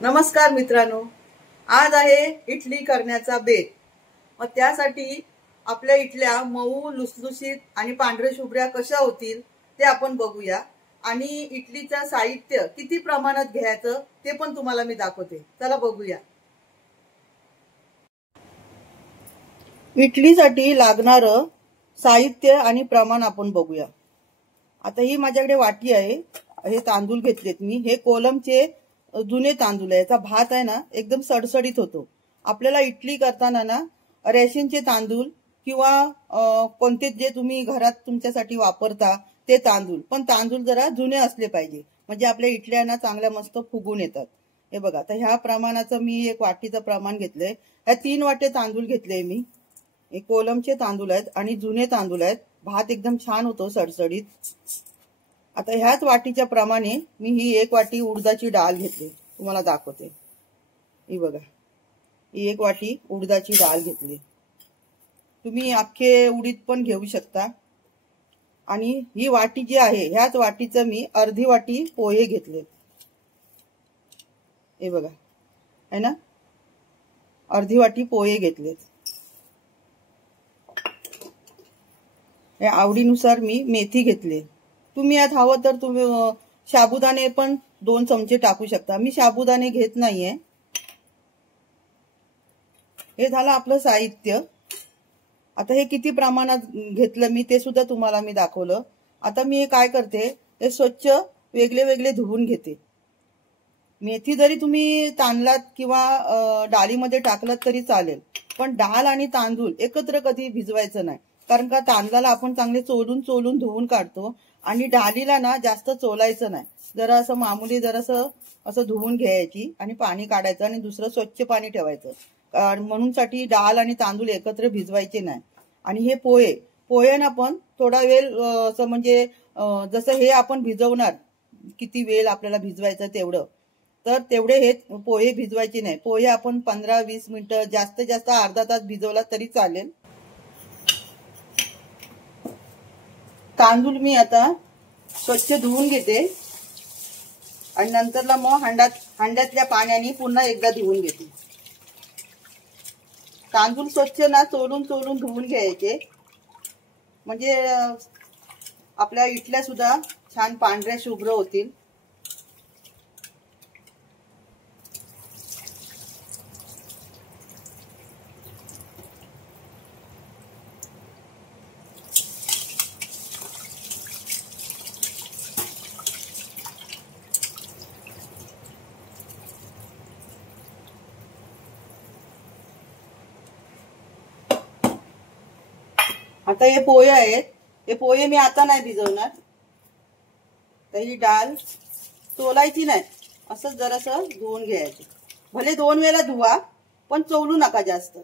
नमस्कार मित्रांनो, आज आहे इडली करण्याचा बेत। मग त्यासाठी आपल्या इडल्या मऊ लुसलुशीत आणि पांढऱ्या शुभ्र्या कशा होतील ते आपण बघूया। आणि इडलीचं साहित्य किती प्रमाणात घ्यायचं ते पण तुम्हाला मी दाखवते। चला बघूया। इडलीसाठी लागणारं साहित्य आणि प्रमाण आपण बघूया। आता ही माझ्याकडे वाटी आहे, हे तांदूळ घेतलेत मी। हे कोलमचे जुने तांदूळ आहे। याचा भात आहे ना एकदम सडसडीत होतो। आपल्याला इडली करताना ना रेशनचे तांदूळ किंवा कोणते जे तुम्ही घरात तुमच्यासाठी वापरता ते तांदूळ, पण तांदूळ जरा जुने असले पाहिजे, म्हणजे आपल्या इडल्या ना चांगल्या मस्त फुगून येतात। हे बघा, आता ह्या प्रमाणाचं मी एक वाटीचं प्रमाण घेतलंय। ह्या 3 वाटे तांदूळ घेतले मी। हे कोलमचे तांदूळ आहेत आणि जुने तांदूळ आहेत। भात एकदम छान होतो सडसडीत। आता ह्याच वाटीच्या प्रमाणे मी ही 1 वाटी उडदाची डाळ घेतली, तुम्हाला दाखवते। ही बघा, ही 1 वाटी उडदाची डाळ घेतली। तुम्ही अख्खे उडीद पण घेऊ शकता। आणि ही वाटी जी आहे ह्याच वाटीचं मी अर्धी वाटी पोहे घेतले। हे बघा, है ना, अर्धी वाटी पोहे घेतलेत। हे आवडीनुसार मी मेथी घेतली। तुम्ही यात हवं तर तुम्ही साबुदाणे पण 2 चमचे टाकू शकता। मी साबुदाणे घेत नाहीये। हे झालं आपलं साहित्य। आता हे किती प्रमाणात घेतलं मी ते सुद्धा तुम्हाला मी दाखवलं। आता मी हे काय करते, हे स्वच्छ वेगळे वेगळे धुवून घेते। मेथी जरी तुम्ही तांदळात किंवा डाळीमध्ये टाकलं तरी चालेल, पण डाळ आणि तांदूळ एकत्र कधी भिजवायचं नाही। कारण का तांदळाला आपण चांगले चोलून चोलून धुवून काढतो आणि डाळीला ना जास्त चोलायचं नाही। जरा असं मामूली जरासं असं धुवून घ्यायची आणि पाणी काढायचं आणि दुसरं स्वच्छ पाणी ठेवायचं। म्हणून साठी डाळ आणि तांदूळ एकत्र भिजवायचे नाही। आणि हे पोह्यांना पण थोडा वेळ असं म्हणजे जसं हे आपण भिजवणार, किती वेळ आपल्याला भिजवायचं तेवढं, तर तेवढे हे पोहे भिजवायचे नाही। पोहे आपण 15-20 मिनिटं, जास्त जास्त अर्धा तास भिजवला तरी चालेल। तांदूळ मी आता स्वच्छ धुवून घेते आणि नंतरला मग हांड्यातल्या पाण्याने पुन्हा एकदा धुवून घेते। तांदूळ स्वच्छ ना चोलून चोलून धुवून घ्यायचे, म्हणजे आपल्या इडल्या सुद्धा छान पांढऱ्या शुभ्र होतील। आता हे पोहे आहेत, हे पोहे मी आता नाही भिजवणार। तर ही डाळ चोलायची नाही, असं जरासं धुवून घ्यायचं। भले 2 वेळा धुवा, पण चोलू नका जास्त।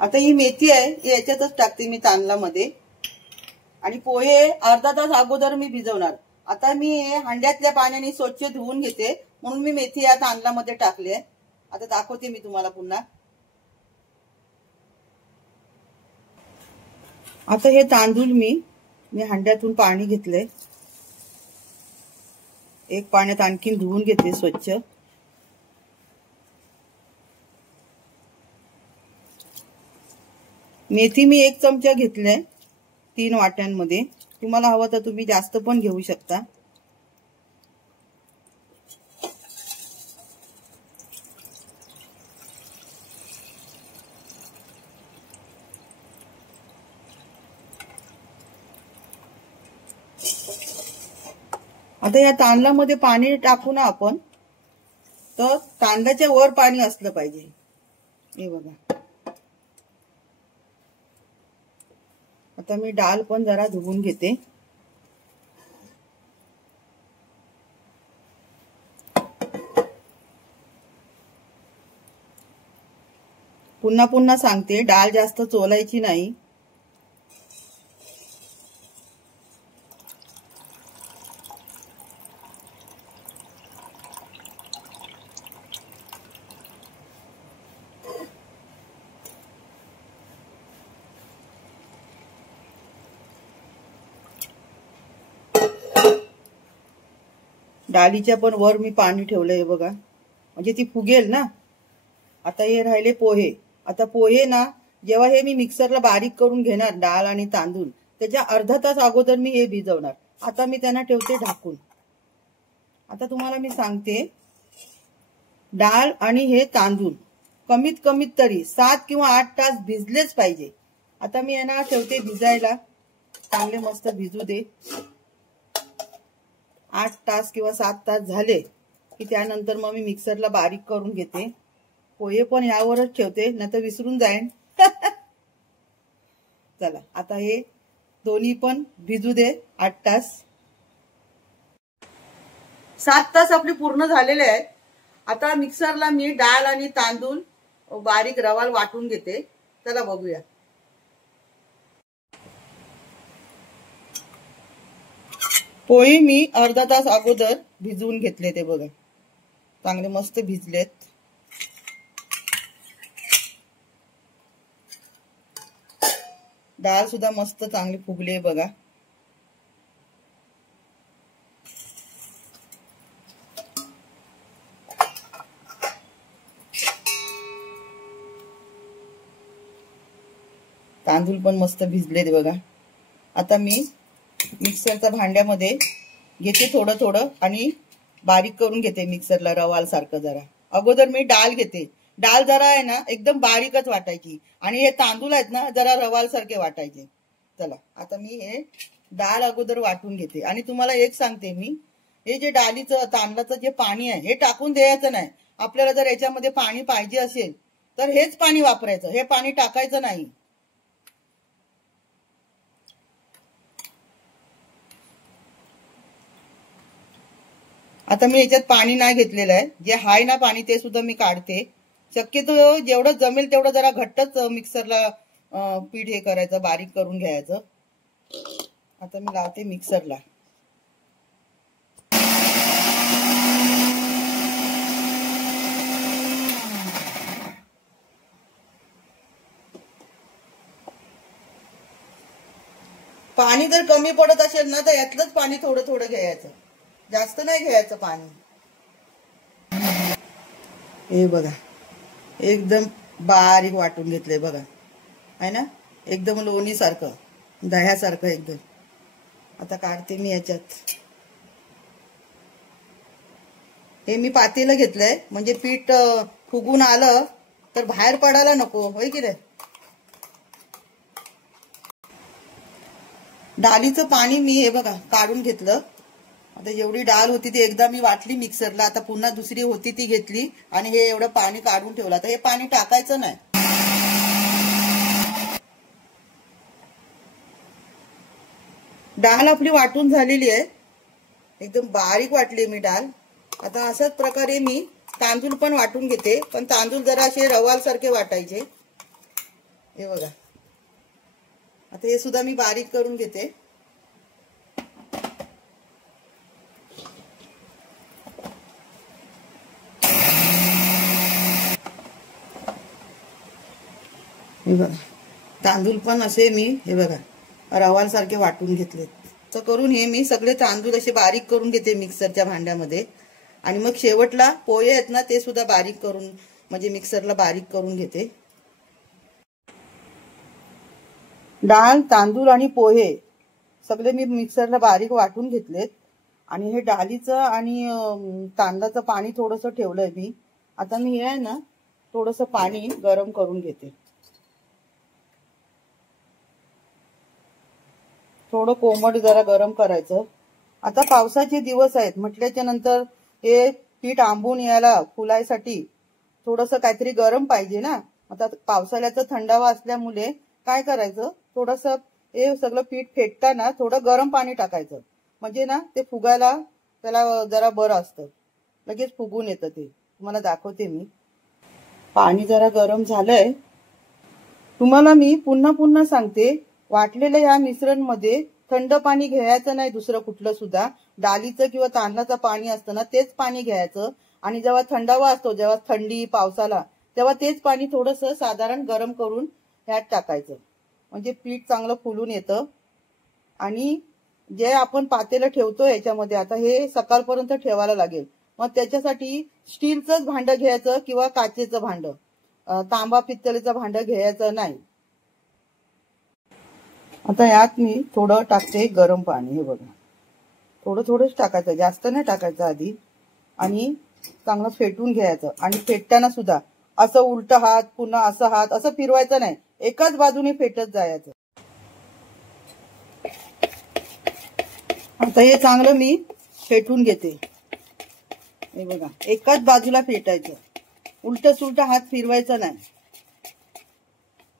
आता ही मेथी आहे, याच्यातच टाकते मी तांदळामध्ये। आणि पोहे अर्धा तास अगोदर मी भिजवणार। आता मी हांड्यातल्या पाण्याने स्वच्छ धुवून घेते, म्हणून मी मेथी या तांदळामध्ये टाकले। आता दाखवते मी तुम्हाला पुन्हा। आता हे तांदूळ मी हांड्यातून पाणी घेतले, एक पाण्यात आणखीन धुवून घेते स्वच्छ। मेथी मी 1 चमचा घेतले 3 वाट्यांमध्ये। तुम्हाला हवं तर तुम्ही जास्त पण घेऊ शकता। आता या तांदळामध्ये पाणी टाकू ना आपण, तर तांदळाच्या वर पाणी असलं पाहिजे। हे बघा, आता मी डाळ पण जरा धुवून घेते। पुन्हा पुन्हा सांगते, डाळ जास्त चोलायची नाही। डाळीच्या पण वर मी पाणी ठेवलंय बघा, म्हणजे ती फुगेल ना. आता हे राहिले पोहे. आता पोहे ना जेव्हा हे मी मिक्सरला बारीक करून घेणार डाळ आणि तांदूळ, त्याच्या अर्धा तास अगोदर मी हे भिजवणार. आता मी त्यांना ठेवते ढाकून. आता तुम्हाला मी सांगते, डाळ आणि हे तांदूळ कमीत कमीत तरी 7 किंवा 8 तास भिजलेच पाहिजे. आता मी यांना ठेवते भिजायला, चांगले मस्त भिजू दे. 8 तास किंवा 7 तास झाले की त्यानंतर मग मी मिक्सरला बारीक करून घेते. पोहे पण यावरच ठेवते, नाही तर विसरून जाईन. चला आता हे दोन्ही पण भिजू दे 8 तास. 7 तास आपले पूर्ण झालेले आहेत. आता मिक्सरला मी डाळ आणि तांदूळ बारीक रवाल वाटून घेते. चला बघूया. पोहे मी अर्धा तास अगोदर भिजवून घेतले, ते बघा चांगले मस्त भिजलेत. डाळ सुद्धा मस्त चांगली फुगली बघा. तांदूळ पण मस्त भिजलेत बघा. आता मी मिक्सरच्या भांड्यामध्ये घेते थोडं थोडं आणि बारीक करून घेते मिक्सरला रवाल सारखं. जरा अगोदर मी डाळ घेते. डाळ जरा आहे ना एकदम बारीकच वाटायची आणि हे तांदूळ आहेत ना जरा रवाल सारखे वाटायचे. चला आता मी हे डाळ अगोदर वाटून घेते. आणि तुम्हाला एक सांगते मी, हे जे डाळीचं तांदळाचं जे पाणी आहे हे टाकून द्यायचं नाही. आपल्याला जर याच्यामध्ये पाणी पाहिजे असेल तर हेच पाणी वापरायचं, हे पाणी टाकायचं नाही. आता मी याच्यात पाणी नाही घेतलेलं आहे, जे हाय ना पाणी ते सुद्धा मी काढते. शक्यतो जेवढं जमेल तेवढं जरा घट्टच मिक्सरला पीठ हे करायचं, बारीक करून घ्यायचं. आता मी लावते मिक्सरला. पाणी जर कमी पडत असेल ना तर यातलंच पाणी थोडं थोडं घ्यायचं, जास्त नाही घ्यायचं पाणी. हे बघा एकदम बारीक वाटून घेतलंय बघा, आहे ना एकदम लोणी सारखं, दह्यासारखं एकदम. आता काढते मी याच्यात. हे मी पातेलं घेतलंय म्हणजे पीठ फुगून आलं तर बाहेर पडायला नको, होय की नाही. डाळीचं पाणी मी हे बघा काढून घेतलं. आता एवढी डाळ होती ती एकदा मी वाटली मिक्सरला, आता पुन्हा दुसरी होती ती घेतली आणि हे एवढं पाणी काढून ठेवलं. आता हे पाणी टाकायचं नाही. डाळ आपली वाटून झालेली आहे, एकदम बारीक वाटली मी डाळ. आता अशाच प्रकारे मी तांदूळ पण वाटून घेते, पण तांदूळ जरा असे रवाल सारखे वाटायचे. हे बघा आता हे सुद्धा मी बारीक करून घेते. हे बघा तांदूळ पण असे मी हे बघा रवाल सारखे वाटून घेतलेत. तर करून हे मी सगळे तांदूळ असे बारीक करून घेते मिक्सरच्या भांड्यामध्ये. आणि मग शेवटला पोहे आहेत ना ते सुद्धा बारीक करून म्हणजे मिक्सरला बारीक करून घेते. डाळ, तांदूळ आणि पोहे सगळे मी मिक्सरला बारीक वाटून घेतलेत. आणि हे डाळीचं आणि तांदळाचं पाणी थोडंसं ठेवलंय मी. आता मी हे आहे ना थोडंसं पाणी गरम करून घेते, थोडं कोमट जरा गरम करायचं. आता पावसाचे दिवस आहेत म्हटल्याच्या नंतर हे पीठ आंबून यायला फुलायसाठी थोडंसं काहीतरी गरम पाहिजे ना. आता पावसाळ्याचा थंडावा असल्यामुळे काय करायचं, थोडंसं हे सगळं पीठ फेटताना थोडं गरम पाणी टाकायचं, म्हणजे ना ते फुगायला त्याला जरा बरं असतं, लगेच फुगून येतं. ते तुम्हाला दाखवते मी. पाणी जरा गरम झालंय. तुम्हाला मी पुन्हा पुन्हा सांगते, वाटलेल्या या मिश्रण मध्ये थंड पाणी घ्यायचं नाही, दुसरं कुठलं सुद्धा. डाळीचं किंवा तांदळाचं पाणी असतं ना तेच पाणी घ्यायचं. आणि जेव्हा थंडावा असतो, जेव्हा थंडी पावसाला, तेव्हा तेच पाणी थोडंसं साधारण गरम करून ह्यात टाकायचं, म्हणजे पीठ चांगलं फुलून येतं. आणि जे आपण पातेलं ठेवतो याच्यामध्ये आता हे सकाळपर्यंत ठेवायला लागेल. मग त्याच्यासाठी स्टीलचंच भांडं घ्यायचं किंवा काचेचं भांडं, तांबा पित्तळेचं भांडं घ्यायचं नाही. आता यात मी थोडं टाकते गरम पाणी. हे बघा, थोडं थोडंच टाकायचं, जास्त नाही टाकायचं आधी. आणि चांगलं फेटून घ्यायचं. आणि फेटताना सुद्धा असं उलट हात पुन्हा असं हात असं फिरवायचं नाही, एकाच बाजूने फेटत जायचं. आता हे चांगलं मी फेटून घेते. हे बघा, एकाच बाजूला फेटायचं, उलट सुलट हात फिरवायचा नाही.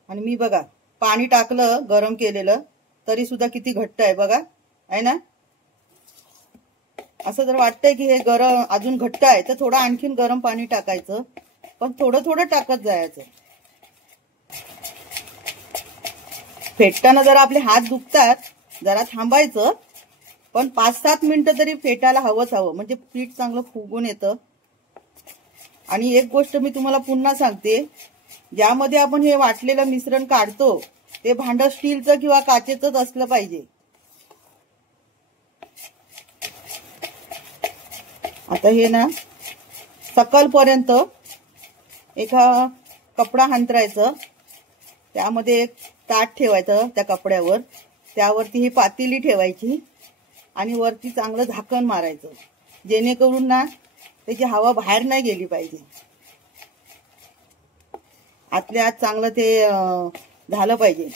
आणि मी बघा पाणी टाकलं गरम केलेलं तरी सुद्धा किती घट्ट आहे बघा, आहे ना. असं जर वाटतंय की हे गरम अजून घट्ट आहे तर थोडं आणखीन गरम पाणी टाकायचं, पण थोडं थोडं टाकत जायचं. फेटताना जरा आपले हात दुखतात, जरा थांबायचं, पण 5-7 मिनिटं तरी फेटायला हवंच हवं, म्हणजे पीठ चांगलं फुगून येतं. आणि एक गोष्ट मी तुम्हाला पुन्हा सांगते, ज्यामध्ये आपण हे वाटलेलं मिश्रण काढतो ते भांडं स्टीलचं किंवा काचेचंच असलं पाहिजे. आता हे ना सकाळपर्यंत एका कपडा हांतरायचं, त्यामध्ये एक ताट ठेवायचं, त्या कपड्यावर त्यावरती ही पातेली ठेवायची आणि वरती चांगलं झाकण मारायचं, जेणेकरून ना त्याची हवा बाहेर नाही गेली पाहिजे. आतल्या आत चांगलं ते झालं पाहिजे,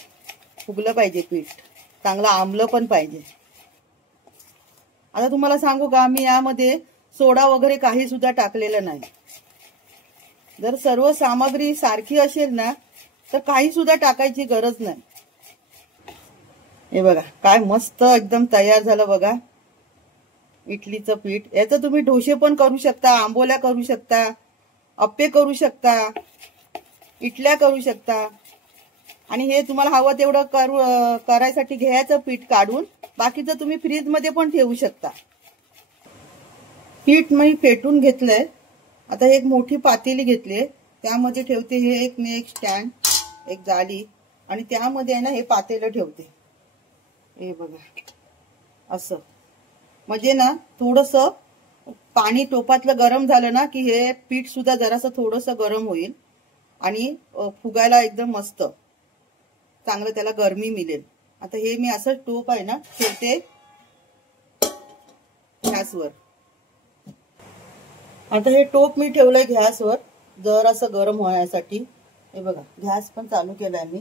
फुगलं पाहिजे पीठ, चांगलं आंबलं पण पाहिजे. आता तुम्हाला सांगू का, मी यामध्ये सोडा वगैरे काही सुद्धा टाकलेलं नाही. जर सर्व सामग्री सारखी असेल ना तर काही सुद्धा टाकायची गरज नाही. हे बघा काय मस्त एकदम तयार झालं बघा इडलीचं पीठ. याचं तुम्ही डोसे पण करू शकता, आंबोल्या करू शकता, अप्पे करू शकता, इडल्या करू शकता. आणि हे तुम्हाला हवं तेवढं करायसाठी घ्यायचं पीठ काढून, बाकीचं तुम्ही फ्रीज मध्ये पण ठेवू शकता. पीठ मी फेटून घेतलंय. आता एक मोठी पातेली घेतली, त्यामध्ये ठेवते हे मी एक स्टँड, एक जाली, आणि त्यामध्ये आहे ना हे पातेलं ठेवते. हे बघा असं, म्हणजे ना थोडस पाणी टोपातलं गरम झालं ना की हे पीठ सुद्धा जरासं थोडंसं गरम होईल आणि फुगायला एकदम मस्त चांगलं त्याला गरमी मिळेल. आता हे मी असं टोप आहे ना ठेवते गॅसवर. आता हे टोप मी ठेवलंय गॅसवर जरासं गरम होण्यासाठी. हे बघा गॅस पण चालू केलाय मी.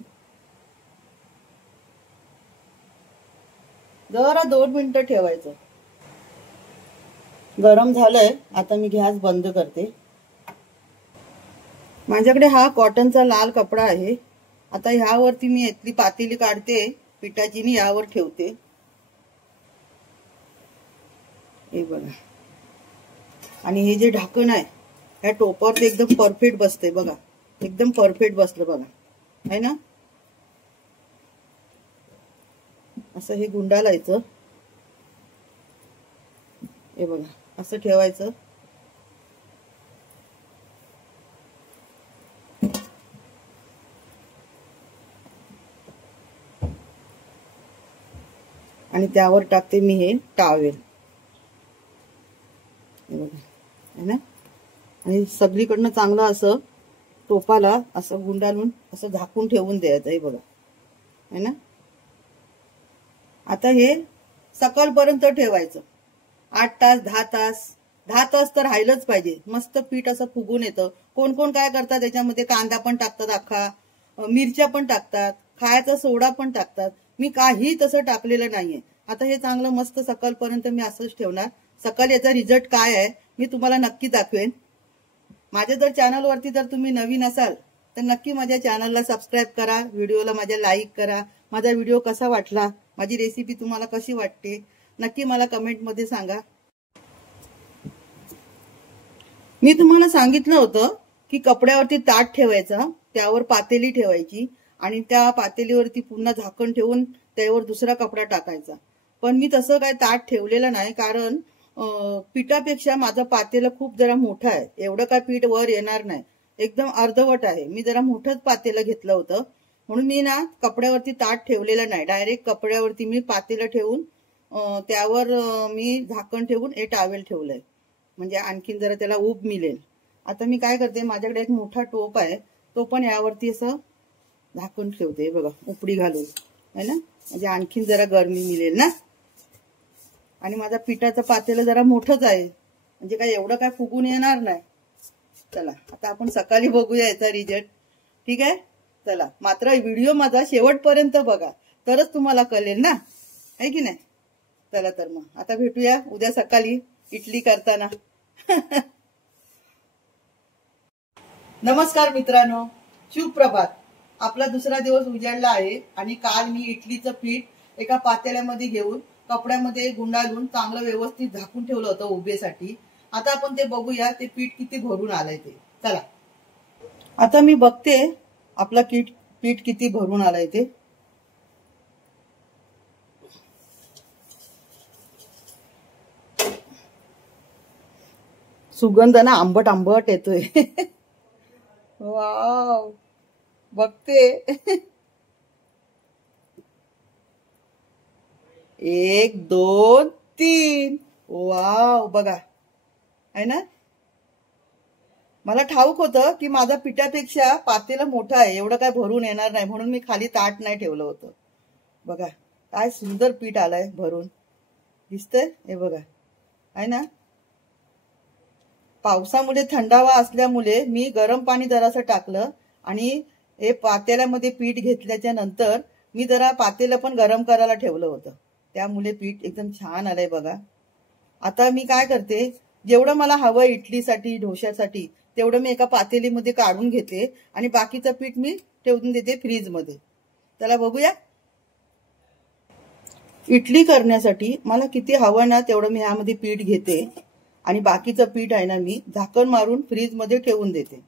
जरा 2 मिनिटं ठेवायचं. गरम झालंय, आता मी गॅस बंद करते. माझ्याकडे हा कॉटनचा लाल कपडा आहे. आता ह्यावरती मी इथली पातेली काढते पिठाची आणि यावर ठेवते. हे बघा, आणि हे जे ढाकण आहे ह्या टोपावर एकदम परफेक्ट बसते बघा, एकदम परफेक्ट बसलं बघा, है ना. असं हे गुंडाळायचं. हे बघा असं ठेवायचं. आणि त्यावर टाकते मी हे टावेल, है ना. आणि सगळीकडनं चांगलं असं टोपाला असं गुंडाळून असं झाकून ठेवून द्यायचं. हे बघा, है ना. आता हे सकाळपर्यंत ठेवायचं, 8 तास 10 तास 10 तास तर राहिलंच पाहिजे. मस्त पीठ असं फुगून येतं. कोण कोण काय करतात त्याच्यामध्ये कांदा पण टाकतात, अख्खा मिरच्या पण टाकतात, खायचा सोडा पण टाकतात. मी काही तसं टाकलेलं नाहीये. आता हे चांगलं मस्त सकाळपर्यंत मी असंच ठेवणार. सकाळी याचा रिझल्ट काय आहे मी तुम्हाला नक्की दाखवेन. माझ्या जर चॅनलवरती जर तुम्ही नवीन असाल तर नक्की माझ्या चॅनलला सबस्क्राईब करा, व्हिडिओला माझ्या लाईक करा. माझा व्हिडिओ कसा वाटला, माझी रेसिपी तुम्हाला कशी वाटते नक्की मला कमेंटमध्ये सांगा. मी तुम्हाला सांगितलं होतं की कपड्यावरती ताट ठेवायचं, त्यावर पातेली ठेवायची आणि त्या पातेलीवरती पुन्हा झाकण ठेवून त्यावर दुसरा कपडा टाकायचा. पण मी तसं काय ताट ठेवलेलं नाही, कारण पिठापेक्षा माझं पातेलं खूप जरा मोठं आहे. एवढं काय पीठ वर येणार नाही, एकदम अर्धवट आहे. मी जरा मोठंच पातेलं घेतलं होतं, म्हणून मी ना कपड्यावरती ताट ठेवलेलं नाही. डायरेक्ट कपड्यावरती मी पातेलं ठेवून त्यावर मी झाकण ठेवून एक टावेल ठेवलंय, म्हणजे आणखीन जरा त्याला ऊब मिळेल. आता मी काय करते, माझ्याकडे एक मोठा टोप आहे, तो पण यावरती असं झाकून ठेवते बघा, उपडी घालून, है ना, म्हणजे आणखीन जरा गरमी मिळेल ना. आणि माझा पिठाचं पातेलं जरा मोठंच आहे, म्हणजे काय एवढं काय फुगून येणार नाही. चला आता आपण सकाळी बघूया याचा रिझल्ट. ठीक आहे, चला. मात्र व्हिडिओ माझा शेवटपर्यंत बघा, तरच तुम्हाला कळेल ना, आहे की नाही. चला तर मग आता भेटूया उद्या सकाळी इडली करताना. नमस्कार मित्रांनो, शुभ प्रभात. आपला दुसरा दिवस उजाडला आहे आणि काल मी इडलीचं पीठ एका पातेल्यामध्ये घेऊन कपड्यामध्ये गुंडाळून चांगलं व्यवस्थित झाकून ठेवलं होतं उभेसाठी. आता आपण ते बघूया ते पीठ किती भरून आलंय ते. चला आता मी बघते आपला पीठ किती भरून आलंय ते. सुगंध ना आंबट आंबट येतोय. वाव, बघते. 1 2 3. वाव, बघा, आहे ना. मला ठाऊक होतं की माझा पिठापेक्षा पातेलं मोठं आहे, एवढं काय भरून येणार नाही, म्हणून मी खाली ताट नाही ठेवलं होतं. बघा काय सुंदर पीठ आलंय भरून, दिसतंय हे बघा, आहे ना. पावसामुळे थंडावा असल्यामुळे मी गरम पाणी जरासं टाकलं आणि हे पातेल्यामध्ये पीठ घेतल्याच्या नंतर मी जरा पातेलं पण गरम करायला ठेवलं होतं, त्यामुळे पीठ एकदम छान आलंय बघा. आता मी काय करते, जेवढं मला हवं इडलीसाठी डोश्यासाठी तेवढं मी एका पातेलीमध्ये काढून घेते आणि बाकीचं पीठ मी ठेवून देते फ्रीजमध्ये. त्याला बघूया. इडली करण्यासाठी मला किती हवं ना तेवढं मी ह्यामध्ये पीठ घेते आणि बाकीचं पीठ आहे ना मी झाकण मारून फ्रीजमध्ये ठेवून देते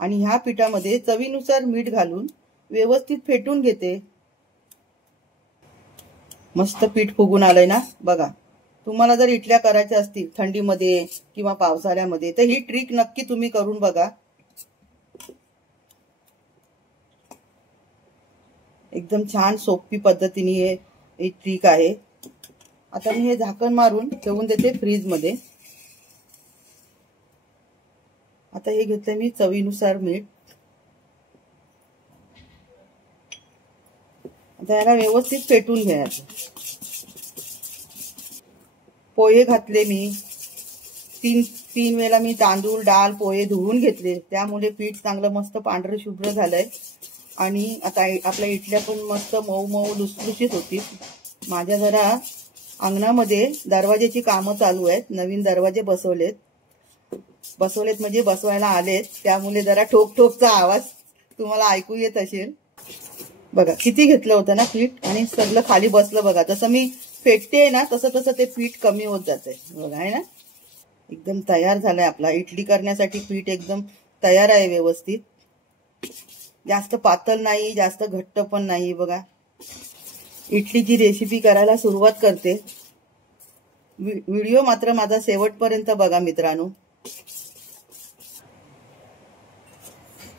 आणि ह्या पिठामध्ये चवीनुसार मीठ घालून व्यवस्थित फेटून घेते. मस्त पीठ फुगून आलंय ना बघा. तुम्हाला जर इडल्या करायच्या असतील थंडीमध्ये किंवा पावसाळ्यामध्ये तर ही ट्रिक नक्की तुम्ही करून बघा. एकदम छान सोपी पद्धतीने हे ट्रिक आहे. आता मी हे झाकण मारून ठेवून देते फ्रीजमध्ये. आता हे घेतलं मी चवीनुसार मीठ. आता याला व्यवस्थित फेटून घ्यायचं. पोहे घातले मी तीन वेळा मी तांदूळ डाळ पोहे धुवून घेतले, त्यामुळे पीठ चांगलं मस्त पांढरं शुभ्र झालंय आणि आता आपल्या इडल्या पण मस्त मऊ मऊ लुसलुशीत होतील. माझ्या जरा अंगणामध्ये दरवाजेची कामं चालू आहेत, नवीन दरवाजे बसवलेत म्हणजे बसवायला आलेत, त्यामुळे जरा ठोक ठोकचा आवाज तुम्हाला ऐकू येत असेल. बघा किती घेतलं होतं ना पीठ आणि सगळं खाली बसलं बघा. जसं मी फेटते ना तसं तसं ते पीठ कमी होत जातंय बघा, आहे ना. एकदम तयार झालाय आपला इडली करण्यासाठी पीठ एकदम तयार आहे व्यवस्थित. जास्त पातळ नाही जास्त घट्ट पण नाही बघा. इडलीची रेसिपी करायला सुरुवात करते. व्हिडिओ मात्र माझा शेवटपर्यंत बघा मित्रांनो.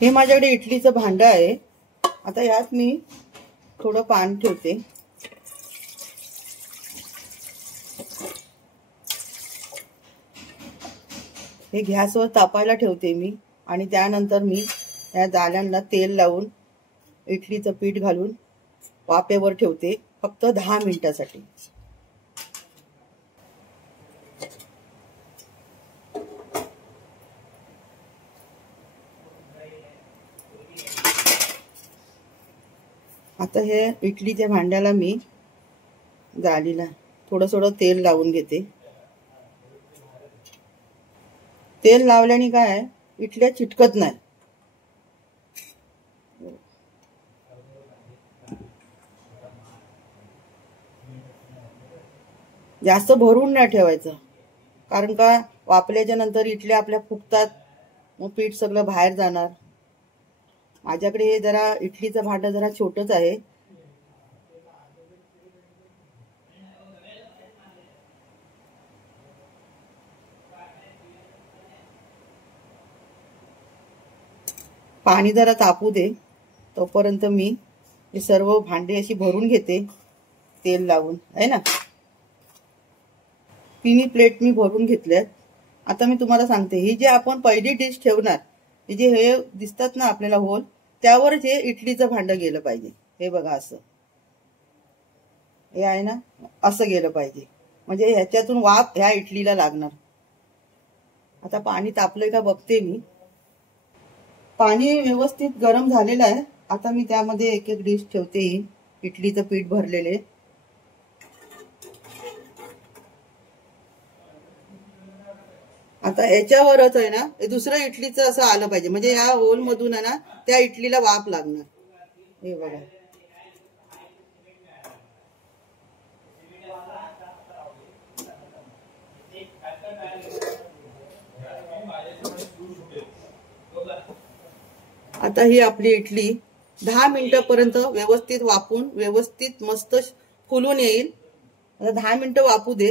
हे माझ्याकडे इडलीचं भांडं आहे. आता यात मी थोडं पाणी ठेवते. हे गॅसवर तापायला ठेवते मी आणि त्यानंतर मी या जाळ्यांना तेल लावून इडलीचं पीठ घालून वाफेवर ठेवते फक्त 10 मिनिटासाठी. आता हे इडलीच्या भांड्याला मी जाळीला थोडं तेल लावून घेते. तेल लावल्याने काय इडल्या चिटकत नाही. जास्त भरून नाही ठेवायचं, कारण का वापल्याच्या नंतर इडल्या आपल्या फुगतात, मग पीठ सगळं बाहेर जाणार. माझ्याकडे हे जरा इडलीचं भांडं जरा छोटंच आहे. पाणी जरा तापू दे तोपर्यंत मी हे सर्व भांडे अशी भरून घेते तेल लावून, आहे ना. तिन्ही प्लेट मी भरून घेतल्यात. आता मी तुम्हाला सांगते, ही जे आपण पहिली डिश ठेवणार, हे जे हे दिसतात ना आपल्याला होल, त्यावरच हे इडलीचं भांडं गेलं पाहिजे. हे बघा असं हे आहे ना, असं गेलं पाहिजे, म्हणजे ह्याच्यातून वाफ ह्या इडलीला लागणार. आता पाणी तापलंय का बघते मी. पाणी व्यवस्थित गरम झालेलं आहे. आता मी त्यामध्ये एक एक डिश ठेवते. इडलीचं पीठ भरलेले. आता याच्यावरच आहे ना, हे दुसरं इडलीचं असं आलं पाहिजे, म्हणजे या होल मधून आहे ना त्या इडलीला वाफ लागणार. हे बघा. आता ही आपली इडली 10 मिनिटापर्यंत व्यवस्थित वाफून व्यवस्थित मस्त फुलून येईल. आता 10 मिनिटं वाफू दे.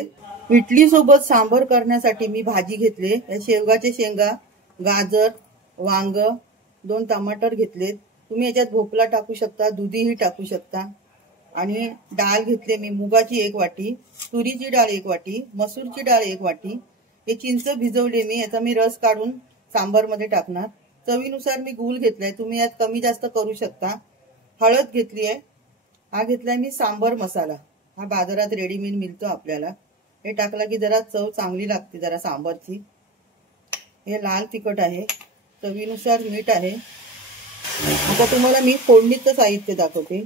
इडली सोबत सांबर करण्यासाठी मी भाजी घेतले. शेवगाचे शेंगा, गाजर, वांग, 2 टमाटर घेतलेत. तुम्ही याच्यात भोपळा टाकू शकता, दुधीही टाकू शकता. आणि डाळ घेतले मी मुगाची 1 वाटी, तुरीची डाळ 1 वाटी, मसूरची डाळ 1 वाटी. हे चिंच भिजवले मी, याचा मी रस काढून सांबर मध्ये टाकणार. चवीनुसार मी गूळ घेतलाय, तुम्ही यात कमी जास्त करू शकता. हळद घेतली आहे. हा घेतलाय मी सांबर मसाला, हा बाजारात रेडीमेड मिळतो आपल्याला. हे टाकला की जरा चव चांगली लागते जरा सांबरची. हे लाल तिखट आहे, चवीनुसार मीठ आहे. आता तुम्हाला मी फोडणीचं साहित्य दाखवते.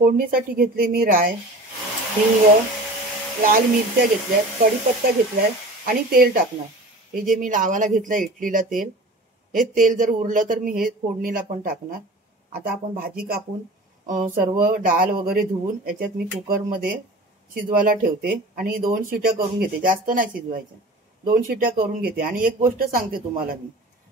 फोडणीसाठी घेतले मी राय, हिंग, लाल मिरच्या घेतल्यात, कढीपत्ता घेतलाय आणि तेल टाकणार. हे जे मी लावायला घेतलंय इडलीला तेल, हे तेल जर उरलं तर मी हे फोडणीला पण टाकणार. आता आपण भाजी कापून सर्व डाळ वगैरे धुवून याच्यात मी कुकरमध्ये शिजवायला ठेवते आणि 2 शिट्या करून घेते. जास्त नाही शिजवायच्या, 2 शिट्या करून घेते. आणि एक गोष्ट सांगते तुम्हाला मी,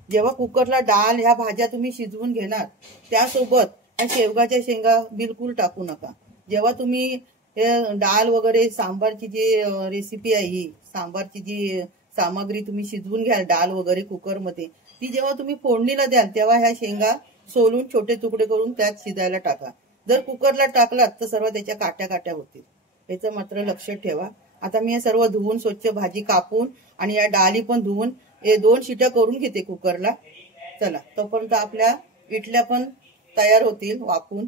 जेव्हा कुकरला डाळ ह्या भाज्या तुम्ही शिजवून घेणार, त्यासोबत या शेवगाच्या शेंगा बिलकुल टाकू नका. जेव्हा तुम्ही हे डाळ वगैरे सांबारची जी रेसिपी आहे, ही सांबारची जी सामग्री तुम्ही शिजवून घ्याल डाळ वगैरे कुकरमध्ये, ती जेव्हा तुम्ही फोडणीला द्याल तेव्हा ह्या शेंगा सोलून छोटे तुकडे करून त्यात शिजायला टाका. जर कुकरला टाकलात तर सर्व त्याच्या काट्या काट्या होतील, याचं मात्र लक्ष ठेवा. आता मी हे सर्व धुवून स्वच्छ भाजी कापून आणि या डाळी पण धुवून 2 शिट्या करून घेते कुकरला. चला, तोपर्यंत आपल्या इडल्या पण तयार होतील वाफून.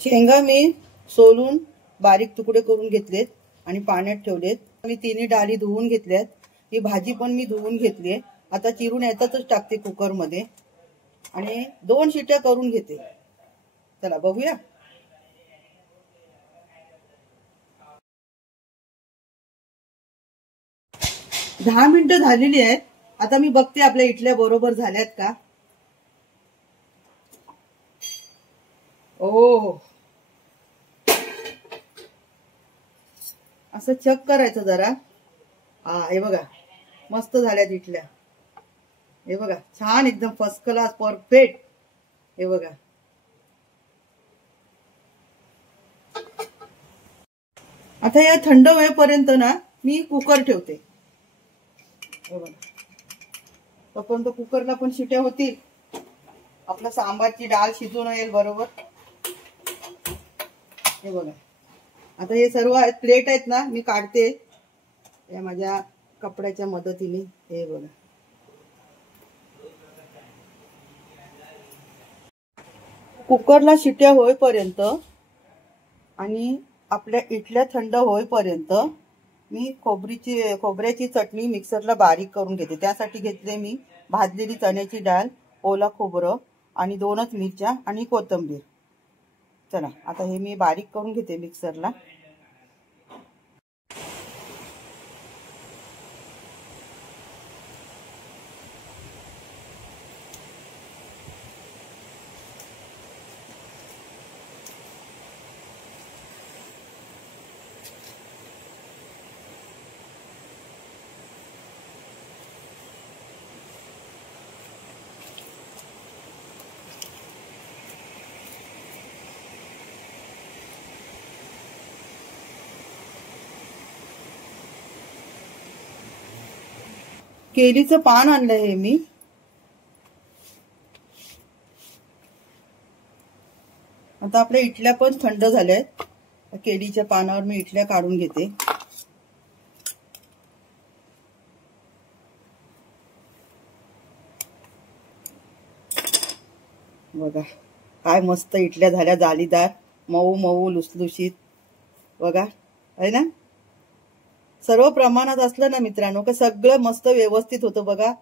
शेंगा मी सोलून बारीक तुकडे करून घेतलेत आणि पाण्यात ठेवलेत. मी 3 डाळी धुवून घेतल्यात. ही भाजी पण मी धुवून घेतली. आता चिरून याच्यातच टाकते कुकरमध्ये आणि 2 शिट्या करून घेते. चला बघूया. दहा मिनिटं झालेली आहेत. आता मी बघते आपल्या इडल्या बरोबर झाल्यात का. ओ, असं चेक करायचं जरा. हा, हे बघा मस्त झाल्यात इडल्या. हे बघा छान, एकदम फर्स्ट क्लास, परफेक्ट. हे बघा. आता या थंड होईपर्यंत ना मी कुकर ठेवते. हे बघा, तोपर्यंत कुकरला पण शिट्या होतील, आपलं सांबारची डाळ शिजून येईल बरोबर. हे बघा. आता हे सर्व प्लेट आहेत ना, मी काढते या माझ्या कपड्याच्या मदतीने. हे बघा. कुकरला शिट्या होईपर्यंत आणि आपल्या इडल्या थंड होईपर्यंत मी खोबऱ्याची चटणी मिक्सरला बारीक करून घेते. त्यासाठी घेतले मी भाजलेली चण्याची डाळ, ओला खोबरं आणि 2च मिरच्या आणि कोथिंबीर. चला, आता हे मी बारीक करून घेते मिक्सरला. केलीचं पान आणलंय हे मी. आता आपल्या इटल्या पण थंड झाल्यात. केळीच्या पानावर मी इटल्या काढून घेते. बघा काय मस्त इटल्या झाल्या, जालीदार, मऊ मऊ, लुसलुशीत. बघा आहे ना. सर्व प्रमाणात असलं ना मित्रांनो का सगळं मस्त व्यवस्थित होतं. बघा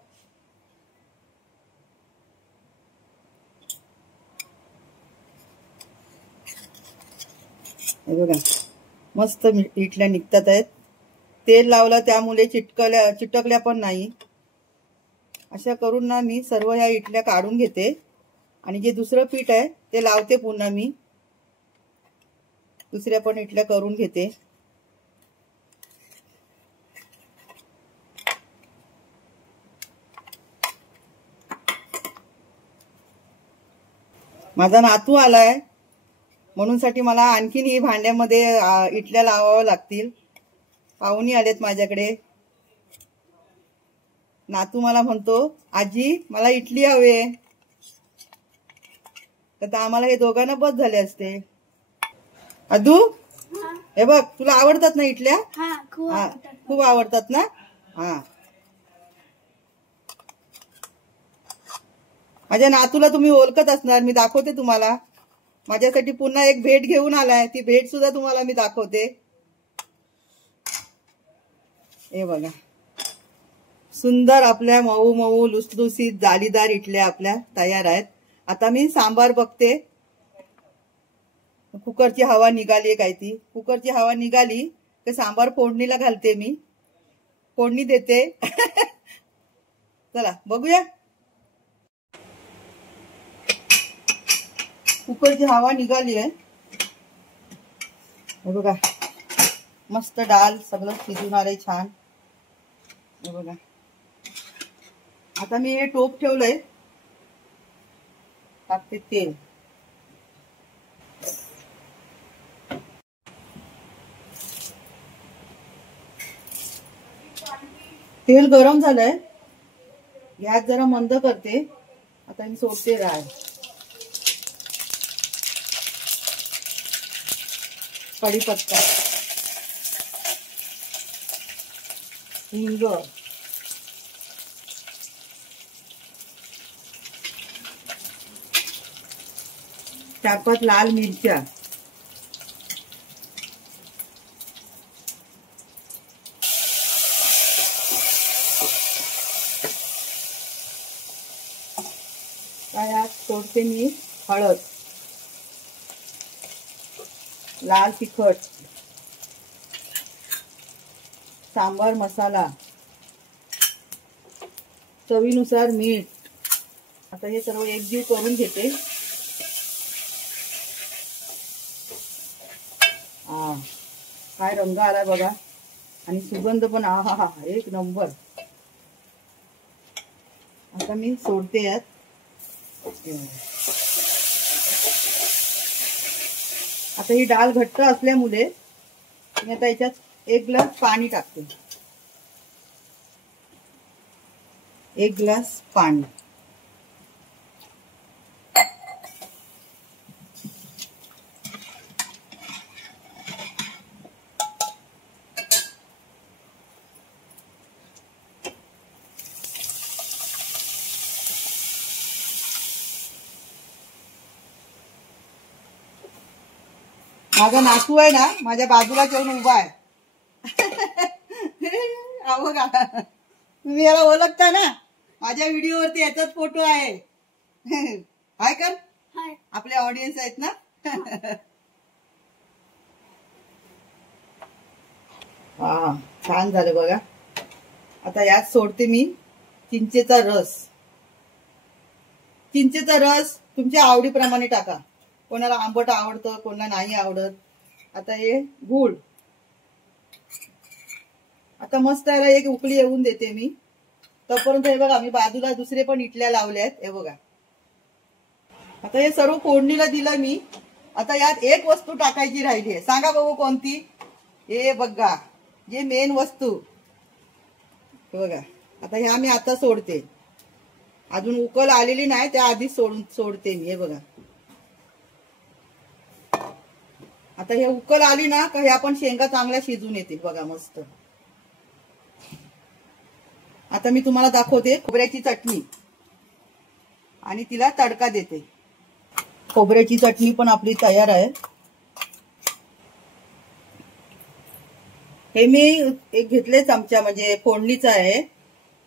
हे बघा मस्त इटल्या निघतात आहेत. तेल लावलं त्यामुळे चिटकल्या पण नाही. अशा करून ना मी सर्व ह्या इटल्या काढून घेते आणि जे दुसरं पीठ आहे ते लावते. पुन्हा मी दुसऱ्या पण इटल्या करून घेते. माझा नातू आलाय म्हणून साठी मला आणखीन ही भांड्यामध्ये इटल्या लावाव्या लागतील. पाहुणे आलेत माझ्याकडे. नातू मला म्हणतो आजी मला इडली हवे. तर आम्हाला हे दोघांना बस झाले असते. अदू हे बघ तुला आवडतात ना इडल्या? खूप आवडतात ना. हा माझ्या नातूला तुम्ही ओळखत असणार. मी दाखवते तुम्हाला. माझ्यासाठी पुन्हा एक भेट घेऊन आलाय. ती भेट सुद्धा तुम्हाला मी दाखवते. हे बघा सुंदर आपल्या मऊ मऊ लुसलुसीत जालीदार इडल्या आपल्या तयार आहेत. आता मी सांबार बघते. कुकरची हवा निघाली काय ती. कुकरची हवा निघाली तर सांबार फोडणीला घालते मी. फोडणी देते. चला बघूया. कुकरची हवा निघाली आहे. हे बघा मस्त डाळ सगळं शिजून आलंय छान. हे बघा आता मी हे टोप ठेवलंय. टाकते तेल. तेल गरम झालंय. गॅस जरा मंद करते. आता मी सोडते राय. कढीपत्ता, हिंग, चार-पाच लाल मिरच्या, यात सोडते मी हळद, लाल तिखट, सांबार मसाला, चवीनुसार मीठ. आता हे सर्व एकजीव करून घेते. काय रंग आला बघा आणि सुगंध पण आहा एक नंबर. आता मी सोडते यात. आता ही डाळ घट्ट असल्यामुळे मी आता याच्यात 1 ग्लास पाणी टाकते. 1 ग्लास पाणी. माझा नातू आहे ना माझ्या बाजूला येऊन उभा आहे. बघा तुम्ही याला ओळखता ना. माझ्या व्हिडिओवरती याचाच फोटो आहे. हाय कर. आपले ऑडियन्स आहेत ना. हा छान झालं बघा. आता यात सोडते मी चिंचेचा रस. चिंचेचा रस तुमच्या आवडीप्रमाणे टाका. कोणाला आंबट आवडतं कोणाला नाही आवडत. आता हे गूळ. आता मस्त याला एक उकळी येऊन देते मी. तोपर्यंत हे बघा मी बाजूला दुसरे पण इटल्या लावल्यात. हे बघा आता हे सर्व फोडणीला दिलं मी. आता यात एक वस्तू टाकायची राहिली आहे. सांगा बघू कोणती. हे बघा जे मेन वस्तू. हे बघा आता ह्या मी आता सोडते, अजून उकल आलेली नाही त्या आधी सोडते मी. हे बघा आता हे उकल आली ना का ह्या पण शेंगा चांगल्या शिजून येतील बघा मस्त. आता मी तुम्हाला दाखवते खोबऱ्याची चटणी आणि तिला तडका देते. खोबऱ्याची चटणी पण आपली तयार आहे. हे मी एक घेतले चमचा म्हणजे फोडणीचा आहे.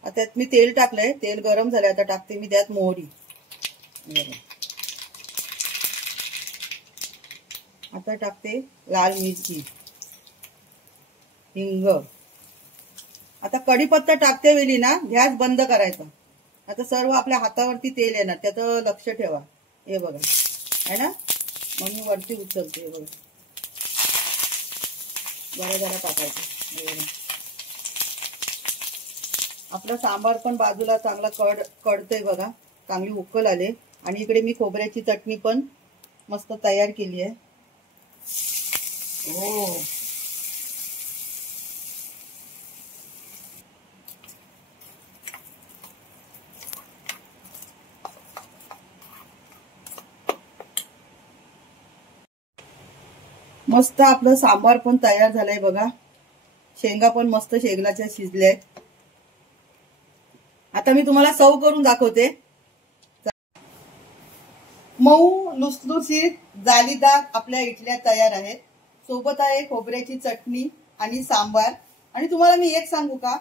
आता त्यात मी तेल टाकलंय, तेल गरम झालंय. आता टाकते मी त्यात मोहरी. आता टाकते लाल मिरची, हिंग. आता कढीपत्ता टाकते वेळी ना गॅस बंद करायचा. आता सर्व आपल्या हातावरती तेल येणार, त्याचं लक्ष ठेवा. हे बघा आहे ना, मग मी वरती उचलते. हे बघा जरा जरा टाकायचं. आपला सांबार पण बाजूला चांगला कडतोय बघा, चांगली उकल आले. आणि इकडे मी खोबऱ्याची चटणी पण मस्त तयार केली आहे. हो मस्त आपलं सांबार पण तयार झालंय बघा. शेंगा पण मस्त शेंगलाच्या शिजल्या. आता मी तुम्हाला सर्व करून दाखवते. मऊ लुसलुसीत जालीदार आपल्या इडल्या तयार आहेत. सोबत आहे खोबऱ्याची चटणी आणि सांबार. आणि तुम्हाला मी एक सांगू का,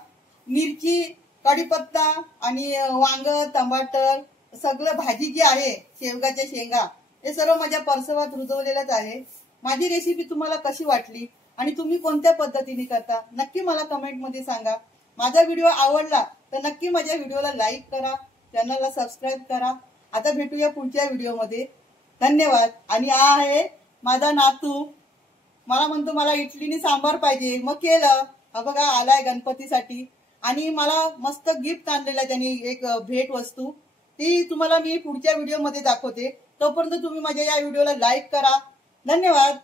मिरची, कढीपत्ता आणि वांग, टमाटर सगळं भाजी जी आहे, शेवगाच्या शेंगा, हे सर्व माझ्या परसवात रुजवलेलंच आहे. माझी रेसिपी तुम्हाला कशी वाटली आणि तुम्ही कोणत्या पद्धतीने करता नक्की मला कमेंट मध्ये सांगा. माझा व्हिडिओ आवडला तर नक्की माझ्या व्हिडिओला लाईक करा, चॅनलला सबस्क्राईब करा. आता भेटूया पुढच्या व्हिडिओमध्ये. धन्यवाद. आणि हा आहे माझा नातू, मला म्हणतो मला इडलीनी सांबार पाहिजे. मग केलं. हा बघा आलाय गणपतीसाठी आणि मला मस्त गिफ्ट आणलेला त्यांनी, एक भेट वस्तू. ती तुम्हाला मी पुढच्या व्हिडिओमध्ये दाखवते. तोपर्यंत तुम्ही माझ्या या व्हिडिओला लाईक करा. धन्यवाद.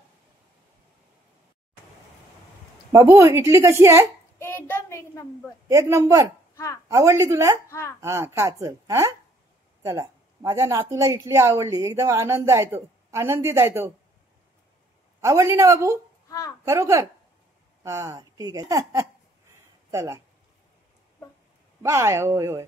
बाबू इडली कशी आहे? एकदम एक नंबर. एक नंबर. हा आवडली तुला? हा. हा खा चल. हा चला, माझ्या नातूला इडली आवडली. एकदम आनंद आहे तो, आनंदित आहे तो. आवडली ना बाबू? हा. खरोखर? हा ठीक आहे. चला बाय. होय होय.